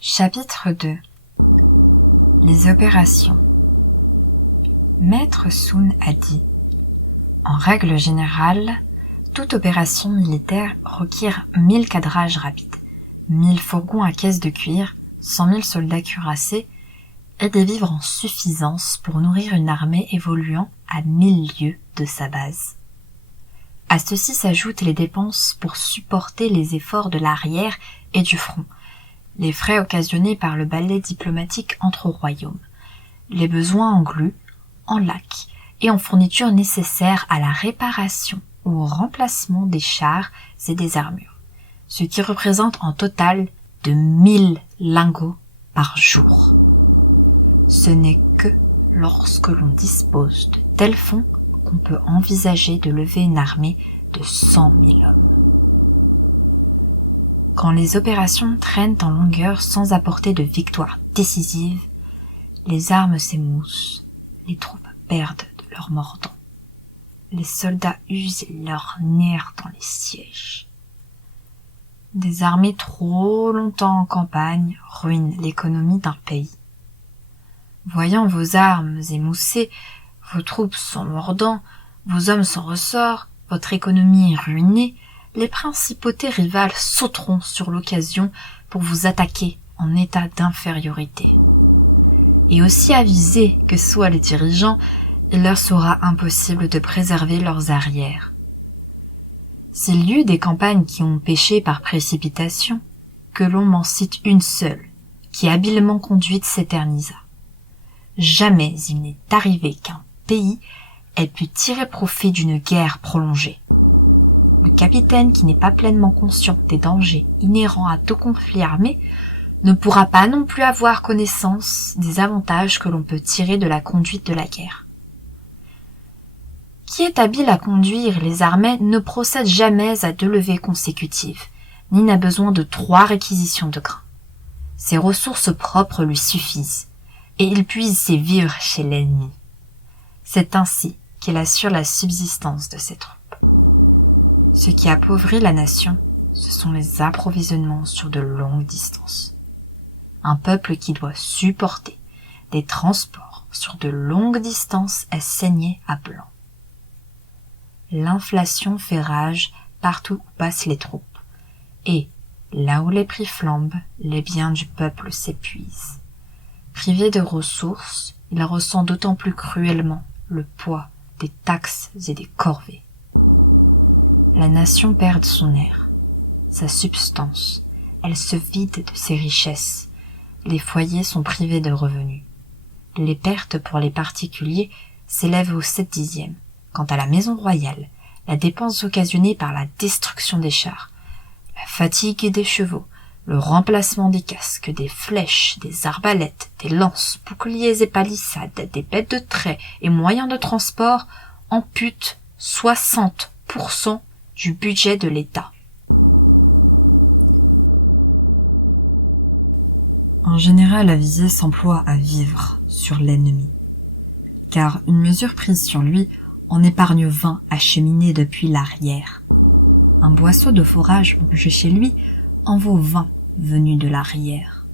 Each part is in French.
Chapitre 2. Les opérations. Maître Sun a dit : en règle générale, toute opération militaire requiert 1000 cadrages rapides, 1000 fourgons à caisse de cuir, 100 000 soldats cuirassés et des vivres en suffisance pour nourrir une armée évoluant à 1000 lieues de sa base. À ceci s'ajoutent les dépenses pour supporter les efforts de l'arrière et du front, les frais occasionnés par le balai diplomatique entre royaumes, les besoins en glu, en lac et en fournitures nécessaires à la réparation ou au remplacement des chars et des armures, ce qui représente en total de 1000 lingots par jour. Ce n'est que lorsque l'on dispose de tels fonds qu'on peut envisager de lever une armée de 100 000 hommes. Quand les opérations traînent en longueur sans apporter de victoire décisive, les armes s'émoussent, les troupes perdent de leur mordant, les soldats usent leurs nerfs dans les sièges. Des armées trop longtemps en campagne ruinent l'économie d'un pays. Voyant vos armes émoussées, vos troupes sans mordant, vos hommes sans ressort, votre économie ruinée, les principautés rivales sauteront sur l'occasion pour vous attaquer en état d'infériorité. Et aussi avisés que soient les dirigeants, il leur sera impossible de préserver leurs arrières. S'il y eut des campagnes qui ont péché par précipitation, que l'on m'en cite une seule, qui habilement conduite s'éternisa. Jamais il n'est arrivé qu'un pays ait pu tirer profit d'une guerre prolongée. Le capitaine qui n'est pas pleinement conscient des dangers inhérents à tout conflit armé ne pourra pas non plus avoir connaissance des avantages que l'on peut tirer de la conduite de la guerre. Qui est habile à conduire les armées ne procède jamais à 2 levées consécutives, ni n'a besoin de 3 réquisitions de grains. Ses ressources propres lui suffisent, et il puise ses vivres chez l'ennemi. C'est ainsi qu'il assure la subsistance de ses troupes. Ce qui appauvrit la nation, ce sont les approvisionnements sur de longues distances. Un peuple qui doit supporter des transports sur de longues distances est saigné à blanc. L'inflation fait rage partout où passent les troupes, et, là où les prix flambent, les biens du peuple s'épuisent. Privé de ressources, il ressent d'autant plus cruellement le poids des taxes et des corvées. La nation perd son air, sa substance, elle se vide de ses richesses, les foyers sont privés de revenus. Les pertes pour les particuliers s'élèvent au 7/10. Quant à la maison royale, la dépense occasionnée par la destruction des chars, la fatigue des chevaux, le remplacement des casques, des flèches, des arbalètes, des lances, boucliers et palissades, des bêtes de trait et moyens de transport amputent 60% du budget de l'État. Un général avisé s'emploie à vivre sur l'ennemi, car une mesure prise sur lui en épargne 20 acheminés depuis l'arrière. Un boisseau de forage mangé chez lui en vaut 20 venus de l'arrière.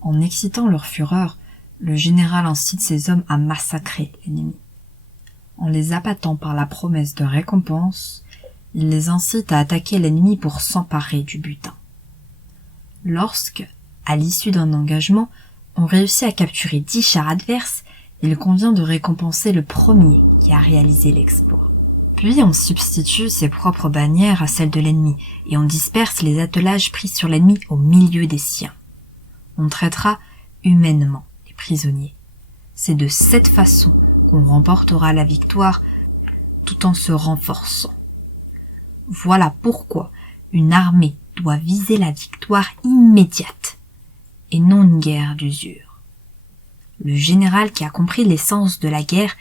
En excitant leur fureur, le général incite ses hommes à massacrer l'ennemi. En les abattant par la promesse de récompense, il les incite à attaquer l'ennemi pour s'emparer du butin. Lorsque, à l'issue d'un engagement, on réussit à capturer 10 chars adverses, il convient de récompenser le premier qui a réalisé l'exploit. Puis on substitue ses propres bannières à celles de l'ennemi et on disperse les attelages pris sur l'ennemi au milieu des siens. On traitera humainement les prisonniers. C'est de cette façon qu'on remportera la victoire tout en se renforçant. Voilà pourquoi une armée doit viser la victoire immédiate et non une guerre d'usure. Le général qui a compris l'essence de la guerre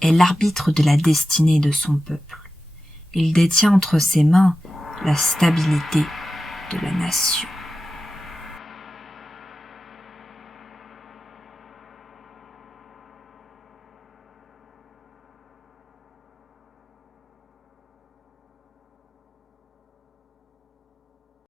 est l'arbitre de la destinée de son peuple. Il détient entre ses mains la stabilité de la nation.